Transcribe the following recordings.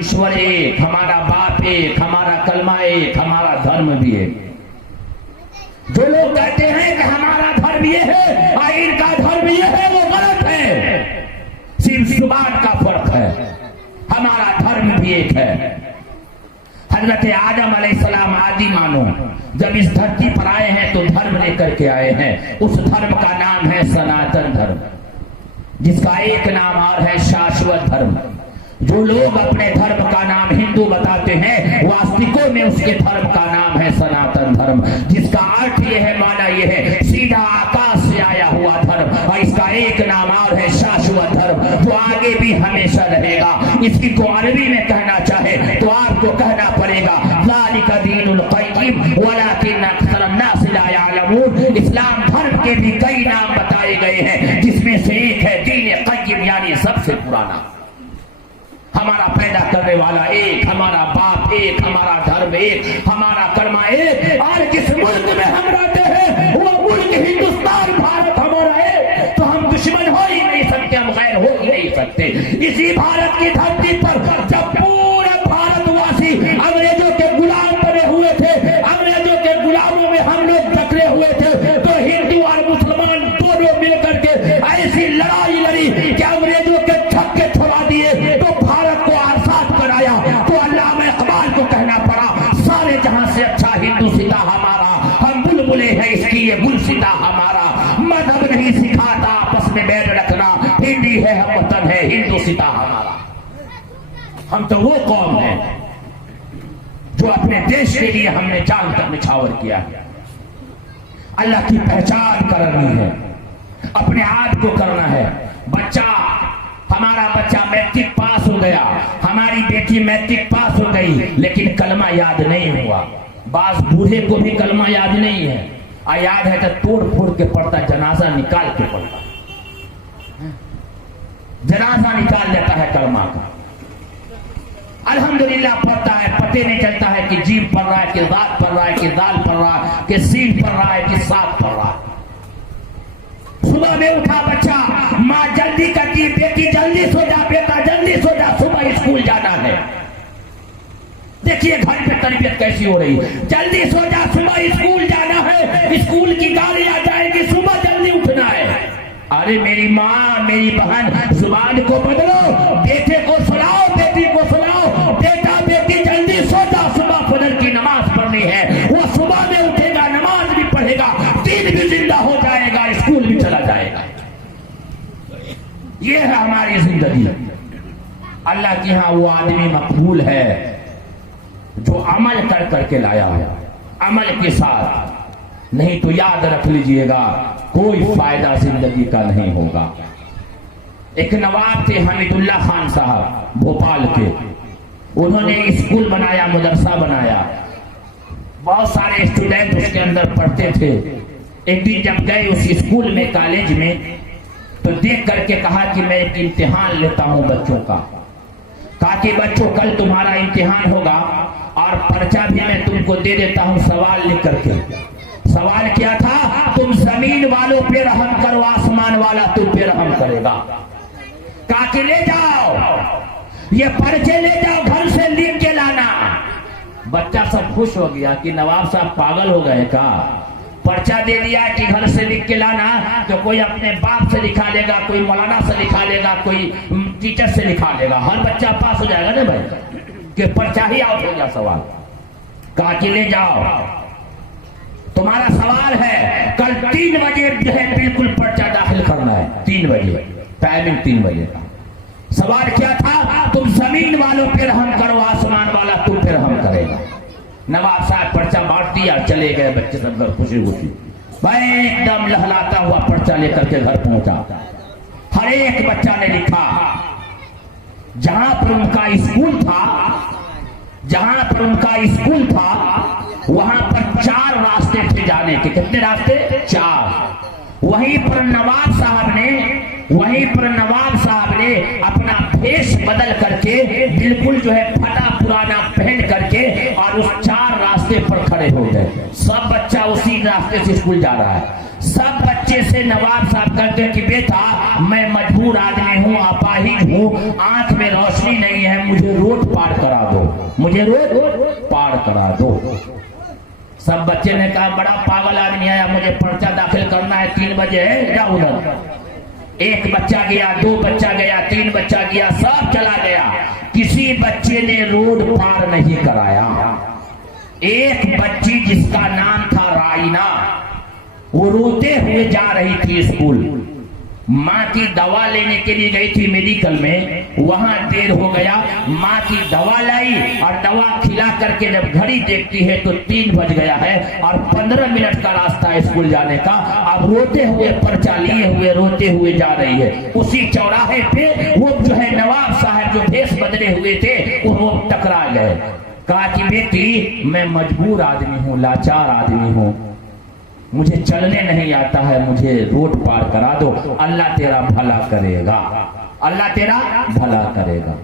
ईश्वर एक, हमारा बाप एक, हमारा कलमा एक, हमारा धर्म भी एक। जो लोग कहते हैं कि हमारा धर्म ये है और इनका धर्म ये है, वो गलत है। सिर्फ जुबान का फर्क है, हमारा धर्म भी एक है। हजरत आदम अलैहिस्सलाम आदि मानो जब इस धरती पर आए हैं तो धर्म लेकर के आए हैं। उस धर्म का नाम है सनातन धर्म, जिसका एक नाम और है शाश्वत धर्म। जो लोग अपने धर्म का नाम हिंदू बताते हैं, वास्तविकों में उसके धर्म का नाम है सनातन धर्म, जिसका अर्थ ये है, माना ये है सीधा आकाश से आया हुआ धर्म, और इसका एक नाम और है शाश्वत धर्म, जो आगे भी हमेशा रहेगा। इसी को अरबी में कहना चाहे तो आपको कहना पड़ेगा ज़ालिका दीनुल क़य्यिम वलाकिन अक्सरन नास ला यअलमून। इस्लाम धर्म के भी कई नाम बताए गए हैं, जिसमें से एक है दीन क़य्यिम, यानी सबसे पुराना। हमारा पैदा करने वाला एक, हमारा बाप एक, हमारा धर्म एक, हमारा कर्मा एक। और जिस मुल्क में हम रहते हैं वो मुल्क हिंदुस्तान, भारत हमारा है, तो हम दुश्मन हो ही नहीं सकते, हम गैर हो ही नहीं सकते। इसी भारत की धरती पर जब पूरे भारतवासी अंग्रेजों के गुलाम बने हुए थे, अंग्रेजों के गुलामों में हम लोग टकरे हुए थे, तो हिंदू और मुसलमान दोनों मिलकर के ऐसी लड़ाई लड़ी कि अंग्रेजों के छक्के छुड़ा दिए, तो भारत को आजाद कराया। तो अल्लामा इकबाल को कहना पड़ा सारे जहां से अच्छा हिंदू सीता हमारा, हम बुलबुले हैं इसकी ये गुलसिता हमारा। मजहब नहीं सिखाता आपस में बैर रखना, हिंदी है हम वतन है हिंदू सीता हमारा। हम तो वो कौम है जो अपने देश के लिए हमने जान तक निछावर किया है। अल्लाह की पहचान करनी है, अपने आप को करना है। बच्चा, हमारा बच्चा मैट्रिक पास हो गया, हमारी बेटी मैट्रिक पास हो गई, लेकिन कलमा याद नहीं हुआ। बास बूढ़े को भी कलमा याद नहीं है, और याद है तो तोड़ फोड़ के पढ़ता, जनाजा निकाल के पढ़ता, जनाजा निकाल देता है कलमा का। अल्हम्दुलिल्लाह पढ़ता है, पते नहीं चलता है कि जीम पढ़ रहा है, कि रात पढ़ रहा है, कि दाल पढ़ रहा है, कि सीन पढ़ रहा है, कि सात पढ़ रहा है। सुबह में उठा बच्चा, माँ जल्दी करती, बेटी जल्दी सो जा, बेटा जल्दी सो जा, सुबह स्कूल जाना है। देखिए घर पे तरबियत कैसी हो रही है, जल्दी सो जा, सुबह स्कूल जाना है, स्कूल की गाड़ी आ जाएगी, सुबह जल्दी उठना है। अरे मेरी माँ, मेरी बहन, जुबान को बदलो, बेटे को सुनाओ, बेटी को सुनाओ, बेटा बेटी जल्दी सो जा, सुबह फजर की नमाज पढ़नी है। वो सुबह में उठेगा, नमाज भी पढ़ेगा, दीन भी जिंदा हो जाएगा, स्कूल भी चला जाएगा। ये है हमारी जिंदगी। अल्लाह के यहाँ वो आदमी मकबूल है जो अमल कर करके लाया है, अमल के साथ। नहीं तो याद रख लीजिएगा कोई फायदा जिंदगी का नहीं होगा। एक नवाब थे हमीदुल्ला खान साहब भोपाल के, उन्होंने स्कूल बनाया, मदरसा बनाया, बहुत सारे स्टूडेंट उसके अंदर पढ़ते थे। एक दिन जब गए उस स्कूल में, कॉलेज में, तो देख करके कहा कि मैं एक इम्तिहान लेता हूं बच्चों का। कहा कि बच्चों कल तुम्हारा इम्तिहान होगा और पर्चा भी मैं तुमको दे देता हूं सवाल लिख करके। सवाल क्या था? तुम जमीन वालों पे रहम करो, आसमान वाला तुम पे रहम करेगा। कहा कि ले जाओ, ये पर्चे ले जाओ, घर से लिख के लाना। बच्चा सब खुश हो गया कि नवाब साहब पागल हो गए का, पर्चा दे दिया कि घर से लिख के लाना, तो कोई अपने बाप से लिखा लेगा, कोई मौलाना से लिखा लेगा, कोई टीचर से लिखा लेगा, हर बच्चा पास हो जाएगा ना भाई, कि पर्चा ही आउट हो गया सवाल। कहा कि ले जाओ, तुम्हारा सवाल है कल 3 बजे जो है बिल्कुल पर्चा दाखिल करना है, 3 बजे, टाइमिंग 3 बजे का। सवाल क्या था? तुम जमीन वालों पे रहम करो, आसमान वाला तुम पे रहम करेगा। नवाब साहब पर्चा बांट दिया, चले गए बच्चे सब घर खुशी खुशी, भाई एकदम लहलाता हुआ पर्चा लेकर के घर पहुंचा। हर एक बच्चा ने लिखा, जहां पर उनका स्कूल था, जहां पर उनका स्कूल था, वहां पर 4 रास्ते थे जाने के। कितने रास्ते? 4। वहीं पर नवाब साहब ने अपना भेष बदल करके, बिल्कुल जो है फटा पुराना पहन करके, और उस 4 रास्ते पर खड़े हो गए। सब बच्चा उसी रास्ते से स्कूल जा रहा है। सब बच्चे से नवाब साहब कहते हैं कि बेटा मैं मजबूर आदमी हूँ, अपाहिज अपाहिज हूँ, आंख में रोशनी नहीं है, मुझे रोड पार करा दो, मुझे रोड पार करा दो। सब बच्चे ने कहा बड़ा पागल आदमी है, मुझे पर्चा दाखिल करना है, 3 बजे है, जा उधर। एक बच्चा गया, 2 बच्चा गया, 3 बच्चा गया, सब चला गया, किसी बच्चे ने रोड पार नहीं कराया। एक बच्ची जिसका नाम था राइना, वो रोते हुए जा रही थी स्कूल, माँ की दवा लेने के लिए गई थी मेडिकल में, वहां देर हो गया, माँ की दवा लाई और दवा खिला करके जब घड़ी देखती है तो 3 बज गया है और 15 मिनट का रास्ता है स्कूल जाने का। अब रोते हुए पर्चा लिए हुए रोते हुए जा रही है। उसी चौराहे पे वो जो है नवाब साहब जो भेष बदले हुए थे वो टकरा गए। कहा कि बेटी मैं मजबूर आदमी हूँ, लाचार आदमी हूँ, मुझे चलने नहीं आता है, मुझे रोड पार करा दो, अल्लाह तेरा भला करेगा, अल्लाह तेरा भला करेगा।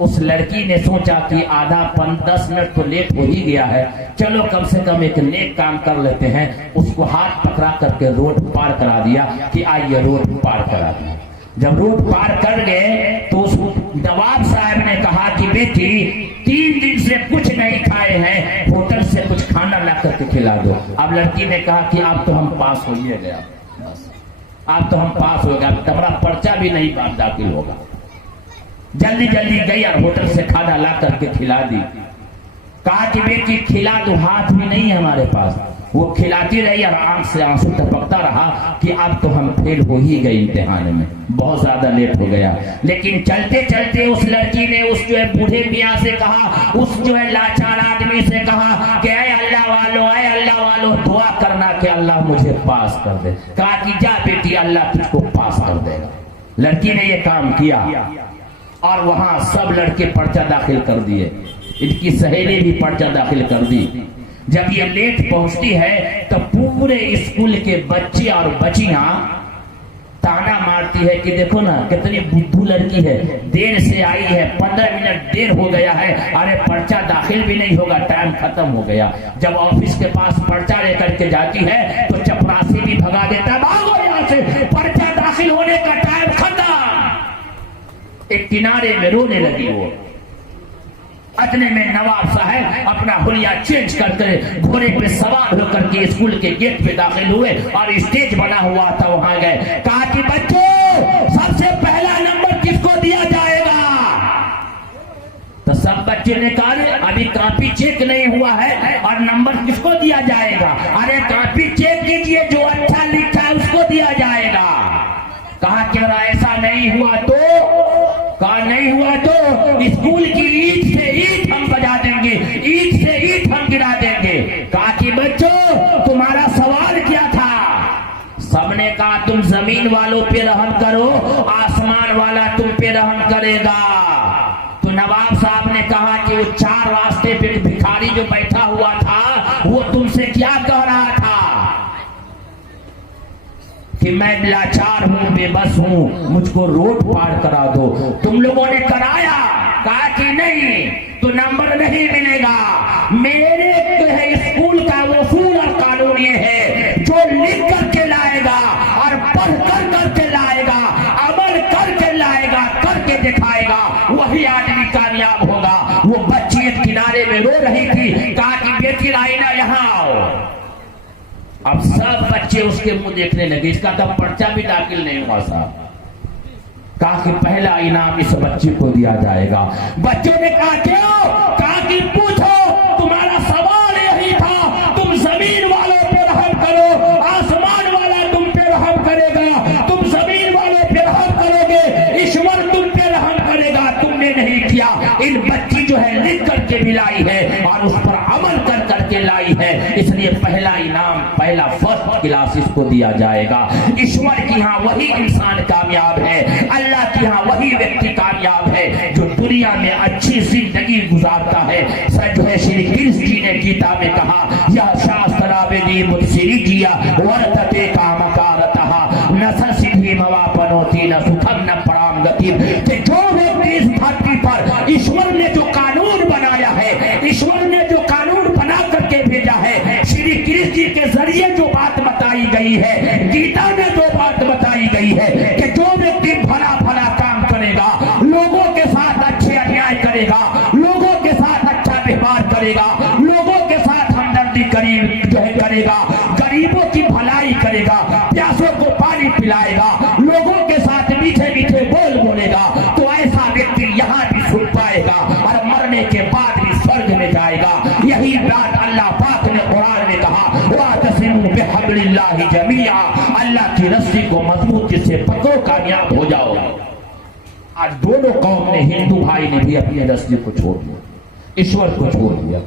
उस लड़की ने सोचा कि आधा 10 मिनट तो लेट हो ही गया है, चलो कम से कम एक नेक काम कर लेते हैं। उसको हाथ पकड़ा करके रोड पार करा दिया कि आइए रोड पार करा दिया। जब रोड पार कर गए तो उस नवाब साहब ने कहा कि बेटी 3 दिन से कुछ नहीं खाए हैं, होटल से कुछ खाना ला करके खिला दो। अब लड़की ने कहा कि आप तो हम पास हो ही गया, बस आप तो हम पास हो गया, तुम्हारा पर्चा भी नहीं बात दाखिल होगा। जल्दी जल्दी गई और होटल से खाना ला करके खिला दी। कहा कि बेटी खिला दो, हाथ भी नहीं है हमारे पास। वो खिलाती रही और आंख से आंसू टपकता रहा कि अब तो हम फेल हो ही गए इम्तिहान में, बहुत ज्यादा लेट हो गया। लेकिन चलते चलते उस लड़की ने उस जो है बूढ़े मियाँ से कहा, उस जो है लाचार आदमी से कहा कि ऐ अल्लाह वालों दुआ करना कि अल्लाह मुझे पास कर दे। कहा कि जा बेटी अल्लाह तुझको पास कर देगा। लड़की ने ये काम किया और वहां सब लड़के पर्चा दाखिल कर दिए, इनकी सहेली भी पर्चा दाखिल कर दी। जब ये लेट पहुंचती है तो पूरे स्कूल के बच्चे और बच्चियां ताना मारती है कि देखो ना कितनी बुद्धू लड़की है, देर से आई है, 15 मिनट देर हो गया है, अरे पर्चा दाखिल भी नहीं होगा, टाइम खत्म हो गया। जब ऑफिस के पास पर्चा लेकर के जाती है तो चपरासी भी भगा देता है, भागो यहाँ से, पर्चा दाखिल होने का टाइम खत्म। एक किनारे में रोने लगी वो। अतने में नवाब साहब अपना हुलिया चेंज करके घोड़े पे सवार होकर के स्कूल के गेट पे दाखिल हुए और स्टेज बना हुआ था वहां गए। कहा कि बच्चों सबसे पहला नंबर किसको दिया जाएगा? तो सब बच्चे ने कहा अभी कापी चेक नहीं हुआ है और नंबर किसको दिया जाएगा? अरे कापी चेक कीजिए, जो अच्छा लिखा है उसको दिया जाएगा। कहा कि ऐसा नहीं हुआ तो? कहा नहीं हुआ तो स्कूल की ईंट से ईंट हम बजा देंगे, ईंट से ईंट हम गिरा देंगे। कहा कि बच्चों तुम्हारा सवाल क्या था? सबने कहा तुम जमीन वालों पे रहम करो, आसमान वाला तुम पे रहम करेगा। तो नवाब साहब ने कहा कि वो 4 रास्ते पे भिखारी जो बैठा हुआ था वो तुमसे क्या कह रहा था कि मैं लाचार हूं, बेबस हूं, मुझको रोड पार करा दो। तुम लोगों ने कराया? कहा कि नहीं, तो नंबर नहीं मिलेगा। मेरे स्कूल का वसूल और कानून ये है, जो लिख करके लाएगा और पढ़ करके लाएगा, अमल करके लाएगा, करके दिखाएगा, वही आदमी कामयाब होगा। वो बच्ची एक किनारे में रो रही थी। कहा कि बेटी राइना यहाँ आओ। अब सब बच्चे उसके मुंह देखने लगे, इसका तो पर्चा भी दाखिल नहीं हुआ साहब। कहा कि पहला इनाम इस बच्चे को दिया जाएगा। बच्चों ने कहा क्यों? कहा कि पूछो, तुम्हारा सवाल यही था, तुम जमीन वालों पे रहम करो, आसमान वाला तुम पे रहम करेगा, तुम जमीन वालों पे रहम करोगे, ईश्वर तुम पे रहम करेगा, तुमने नहीं किया। इन बच्ची जो है लिख करके मिलाई है और उस पर अमल करके लाई है, इसलिए पहला इनाम, पहला फर्स्ट क्लास इसको दिया जाएगा। ईश्वर की यहाँ वही इंसान कामयाब है, अल्लाह की यहाँ वही व्यक्ति कामयाब है जो दुनिया में अच्छी जिंदगी गुजारता है। जो है श्री कृष्ण जी ने गीता में कहा, यह शास्त्रावेदी मुत्सिरी किया वर्तते कामकारतः न सिद्धि मवापनोति न सुखम न पराम गति। जो व्यक्ति इस धरती पर ईश्वर ने जो कानून बनाया है, ईश्वर ने जो कानून बना करके भेजा है, श्री कृष्ण जी के जरिए जो बात बताई गई है, गीता में जो बात बताई गई है कि जो व्यक्ति भला भला काम करेगा खिलाएगा, लोगों के साथ मीठे मीठे बोल बोलेगा, तो ऐसा व्यक्ति यहाँ भी सुन पाएगा और मरने के बाद भी स्वर्ग में जाएगा। यही बात अल्लाह पाक ने कुरान में कहा, वातसिमू बिहब्लिल्लाहि जमीआ, अल्लाह की रस्सी को मजबूती से पकड़ो, कामयाब हो जाओ। आज दोनों कौम ने, हिंदू भाई ने भी अपने रस्सी को छोड़ दिया, ईश्वर को छोड़ दिया,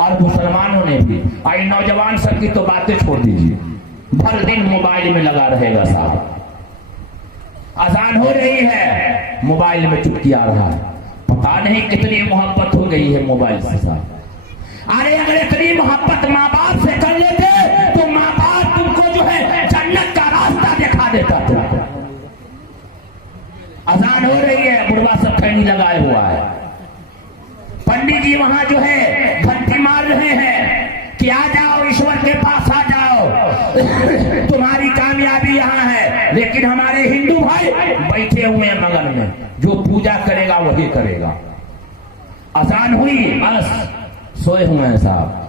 और मुसलमानों ने भी। आई नौजवान सब की तो बातें छोड़ दीजिए, भर दिन मोबाइल में लगा रहेगा साहब। अजान हो रही है, मोबाइल में चुटकी आ रहा है, पता नहीं कितनी मोहब्बत हो गई है मोबाइल से साहब। अरे अगर इतनी मोहब्बत माँ बाप से कर लेते तो माँ बाप तुमको जो है जन्नत का रास्ता दिखा देता था। अजान हो रही है, बुढ़वा सब खैनी लगाए हुआ है, पंडित जी वहां जो है घंटी मार रहे हैं कि आ जाओ, ईश्वर के पास आ जाओ, तुम्हारी कामयाबी यहाँ है। लेकिन हमारे हिंदू भाई बैठे हुए हैं मगन में, जो पूजा करेगा वही करेगा। अजान हुई बस सोए हुए हैं साहब।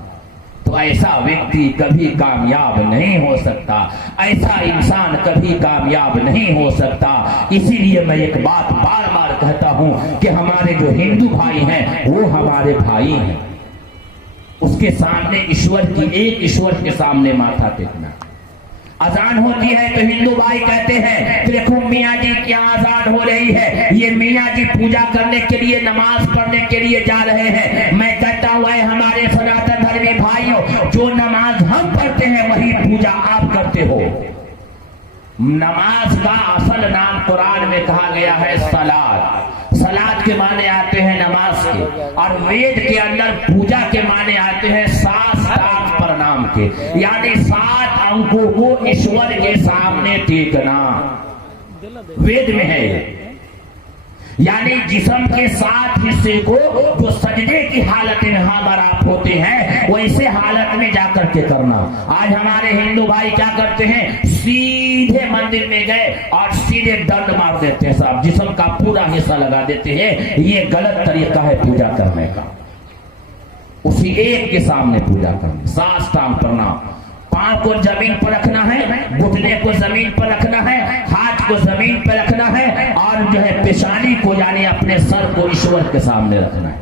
तो ऐसा व्यक्ति कभी कामयाब नहीं हो सकता, ऐसा इंसान कभी कामयाब नहीं हो सकता। इसीलिए मैं एक बात बार बार कहता हूं कि हमारे जो हिंदू भाई हैं वो हमारे भाई हैं, उसके सामने ईश्वर की, एक ईश्वर के सामने माथा टेकना। अजान होती है तो हिंदू भाई कहते हैं देखो मियाँ जी क्या अजान हो रही है, ये मियाँ जी पूजा करने के लिए, नमाज पढ़ने के लिए जा रहे हैं। मैं कहता हूँ हमारे सनातन धर्मी भाइयों, जो नमाज हम पढ़ते हैं वही पूजा आप करते हो। नमाज का असल नाम कुरान में कहा गया है सलात। सलात के माने आते हैं नमाज के, और वेद के अंदर पूजा के माने आते हैं 7 प्रणाम के, यानी 7 अंकों को ईश्वर के सामने टेकना। वेद में है ये, यानी जिस्म के 7 हिस्से को जो सजदे की हालत में हम और आप होते हैं, वैसे हालत में जाकर के करना। आज हमारे हिंदू भाई क्या करते हैं, सीधे मंदिर में गए और सीधे दंड मार देते हैं साहब, जिस्म का पूरा हिस्सा लगा देते हैं। ये गलत तरीका है पूजा करने का। उसी एक के सामने पूजा करना, साष्टांग प्रणाम। पांव को जमीन पर रखना है, घुटने को जमीन पर रखना है, हाथ को जमीन पर रखना है, और जो है पेशानी को यानी अपने सर को ईश्वर के सामने रखना है।